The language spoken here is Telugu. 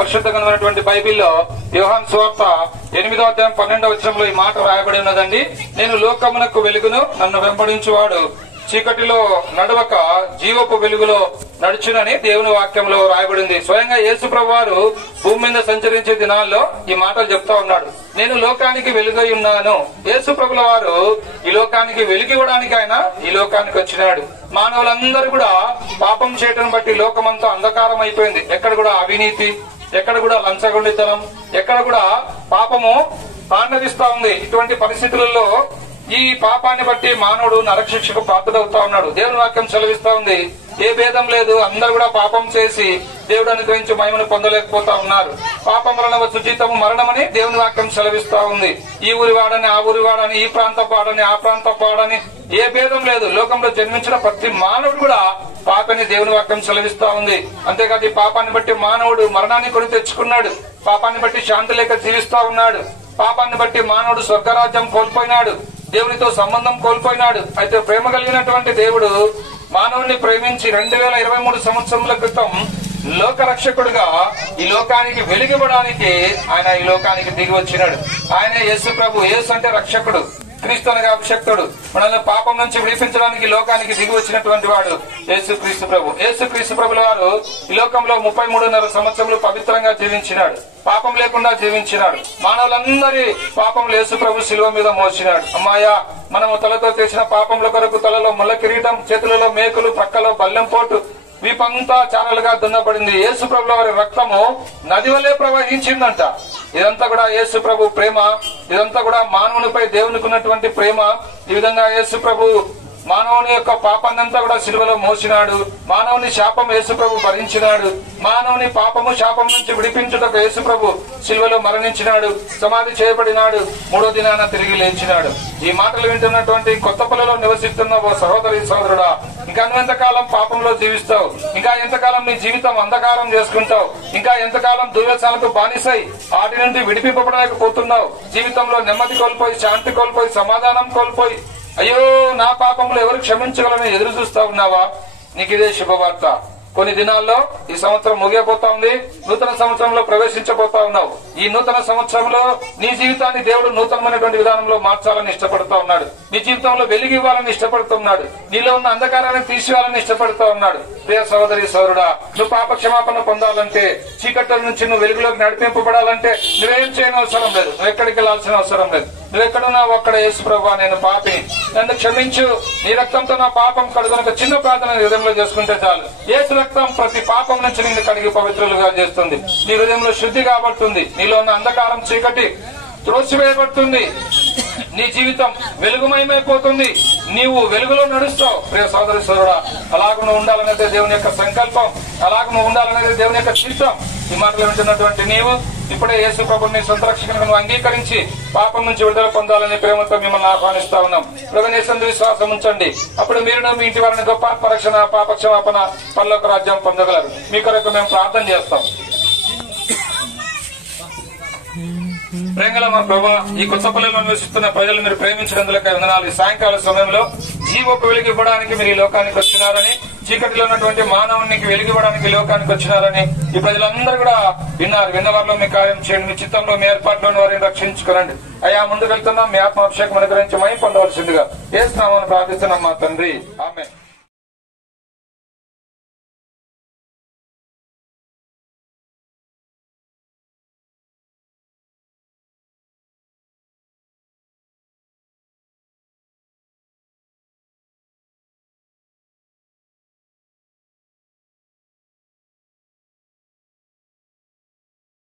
పరిశుద్ధ గ్రంథమైనటువంటి బైబిల్లో యోహాను సువార్త 8వ అధ్యాయం 12వ వచనంలో ఈ మాట రాయబడి ఉన్నదండి. నేను లోకమునకు వెలుగును, నన్ను వెంబడించువాడు చీకటిలో నడవక జీవపు వెలుగులో నడుచునని దేవుని వాక్యంలో రాయబడింది. స్వయంగా యేసు ప్రభు వారు భూమి మీద సంచరించే దినాల్లో ఈ మాటలు చెప్తా ఉన్నాడు. నేను లోకానికి వెలుగై ఉన్నాను. యేసు ప్రభుల వారు ఈ లోకానికి వెలుగివ్వడానికి ఆయన ఈ లోకానికి వచ్చినాడు. మానవులందరూ కూడా పాపం చేయటం బట్టి లోకమంతా అంధకారం అయిపోయింది. ఎక్కడ కూడా అవినీతి, ఎక్కడ కూడా లంచగొండితనం, ఎక్కడ కూడా పాపము తాండవిస్తా ఉంది. ఇటువంటి పరిస్థితులలో ఈ పాపాన్ని బట్టి మానవుడు నరకశిక్షకు పాత్రుడవుతా ఉన్నాడు. దేవుని వాక్యం సెలవిస్తా ఉంది, ఏ భేదం లేదు, అందరూ కూడా పాపం చేసి దేవుడు అనుగ్రహించి మహిమను పొందలేకపోతా ఉన్నారు. పాపం వలన వచ్చు జీతము మరణమని దేవుని వాక్యం సెలవిస్తా ఉంది. ఈ ఊరి వాడని, ఆ ఊరి వాడని, ఈ ప్రాంత వాడని, ఆ ప్రాంత వాడని ఏ భేదం లేదు. లోకంలో జన్మించిన ప్రతి మానవుడు కూడా పాపని దేవుని వాక్యం సెలవిస్తా ఉంది. అంతేకాదు ఈ పాపాన్ని బట్టి మానవుడు మరణాన్ని కొని తెచ్చుకున్నాడు. పాపాన్ని బట్టి శాంతి లేక జీవిస్తా ఉన్నాడు. పాపాన్ని బట్టి మానవుడు స్వర్గరాజ్యం కోల్పోయినాడు, దేవునితో సంబంధం కోల్పోయినాడు. అయితే ప్రేమ కలిగినటువంటి దేవుడు మానవుని ప్రేమించి 2023 సంవత్సరముల క్రితం లోక రక్షకుడుగా ఈ లోకానికి వెలిగివ్వడానికి ఆయన ఈ లోకానికి దిగి వచ్చినాడు. ఆయన యేసు ప్రభు. యేసు అంటే రక్షకుడు, క్రీస్తు అనగా అభిషక్తుడు. మనల్ని పాపం నుంచి విడిపించడానికి లోకానికి దిగి వచ్చినటువంటి వాడు యేసు క్రీస్తు ప్రభు. యేసు క్రీస్తు ప్రభుల వారు ఈ లోకంలో 33.5 సంవత్సరములు పవిత్రంగా జీవించినాడు, పాపం లేకుండా జీవించినాడు. మానవులందరి పాపములు యేసు ప్రభు శిలువ మీద మోసినాడు. అమ్మాయ, మనము తలతో చేసిన పాపముల కొరకు తలలో ముళ్ళ కిరీటం, చేతులలో మేకులు, ప్రక్కలో బల్లెం పోటు, వీపంతా చారలుగా దున్నబడింది. యేసు ప్రభుల వారి రక్తము నది వలె ప్రవహించిందంట. ఇదంతా కూడా యేసు ప్రభు ప్రేమ. ఇదంతా కూడా మానవునిపై దేవునికి ఉన్నటువంటి ప్రేమ. ఈ విధంగా యేసు ప్రభు మానవుని యొక్క పాపాన్ని అంతా కూడా సిలువలో మోసినాడు. మానవుని శాపం యేసు ప్రభు భరించినాడు. మానవుని పాపము శాపం నుంచి విడిపించుటకు యేసు ప్రభు సిలువలో మరణించినాడు, సమాధి చేయబడినాడు, 3వ దినాన తిరిగి లేచినాడు. ఈ మాటలు వింటున్నటువంటి కొత్తపల్లిలో నివసిస్తున్న ఓ సహోదరి సహోదరుడా, ఇంకా ఎంతకాలం పాపంలో జీవిస్తావు? ఇంకా ఎంతకాలం నీ జీవితం అంధకారం చేసుకుంటావు? ఇంకా ఎంతకాలం దుర్వ్యసనాలకు బానిసై వాటి నుండి విడిపింపబడలేకపోతున్నావు? జీవితంలో నెమ్మది కోల్పోయి, శాంతి కోల్పోయి, సమాధానం కోల్పోయి, అయ్యో నా పాపంలో ఎవరు క్షమించగలని ఎదురు చూస్తా ఉన్నావా? నీకు ఇదే శుభవార్త. కొన్ని దినాల్లో ఈ సంవత్సరం ముగియబోతా ఉంది. నూతన సంవత్సరంలో ప్రవేశించబోతా ఉన్నావు. ఈ నూతన సంవత్సరంలో నీ జీవితాన్ని దేవుడు నూతనమైనటువంటి విధానంలో మార్చాలని ఇష్టపడుతూ ఉన్నాడు. నీ జీవితంలో వెలుగు ఇవ్వాలని ఇష్టపడుతున్నాడు. నీలో ఉన్న అంధకారాన్ని తీసివేయాలని ఇష్టపడుతూ ఉన్నాడు. ప్రియ సహోదరి సహోదరుడా, నువ్వు పాప క్షమాపణ పొందాలంటే, చీకట్ల నుంచి నువ్వు వెలుగులోకి నడిపింపబడాలంటే నువ్వేం చేయనవసరం లేదు, నువ్వు ఎక్కడికి వెళ్లాల్సిన అవసరం లేదు. నువ్వెక్కడున్నావు అక్కడ యేసు ప్రభువా, నేను పాపిని, నన్ను క్షమించు, నీ రక్తంతో నా పాపం కడుగునక చిన్న ప్రార్థన హృదయంలో చేసుకుంటే చాలు. యేసు రక్తం ప్రతి పాపం నుంచి నిన్ను కడిగి పవిత్రులుగా చేస్తుంది. నీ హృదయంలో శుద్ధి కాబడుతుంది. నీలో ఉన్న అంధకారం చీకటి త్రోసివేయబడుతుంది. నీ జీవితం వెలుగుమయమైపోతుంది. నీవు వెలుగులో నడుస్తావు. ప్రియ సోదరి సోదరుడా, అలాగ నువ్వు ఉండాలనేది దేవుని యొక్క సంకల్పం, అలాగ నువ్వు ఉండాలనేది దేవుని యొక్క చిత్తం. ఈ మాటలు వింటున్నటువంటి నీవు ఇప్పుడే యేసు ప్రభుని సొంత రక్షకునిగా అంగీకరించి పాపం నుంచి విడుదల పొందాలని ప్రేమతో మిమ్మల్ని ఆహ్వానిస్తా ఉన్నాం. ప్రభునేసందు విశ్వాసం ఉంచండి. అప్పుడు మీరు మీ ఇంటి వారిని గొప్ప ఆత్మరక్షణ, పాప క్షమాపణ, పరలోక రాజ్యం పొందగలరు. మీ కొరకు మేము ప్రార్థన చేస్తాం. ప్రేమగల మా ప్రభా, ఈ కొత్తపల్లిలో నివసిస్తున్న ప్రజలు మీరు ప్రేమించినందులకై వందనాలు. ఈ సాయంకాల సమయంలో జీవపు వెలుగు ఇవ్వడానికి మీరు ఈ లోకానికి వచ్చినారని, చీకటిలో ఉన్నటువంటి మానవునికి వెలిగివ్వడానికి లోకానికి వచ్చినారని ఈ ప్రజలందరూ కూడా విన్నారు. విన్నవారిలో మీ కార్యం చేయండి. మీ చిత్తంలో మీ ఏర్పాటులోని వారిని రక్షించుకోనండి. అయ్యా, ముందుకు వెళ్తున్నాం. మీ ఆత్మాభిషేకం అనుగ్రహించి మహిమ పొందవలసిందిగా యేసు నామమున ప్రార్థిస్తున్నాం మా తండ్రి. ఆమేన్.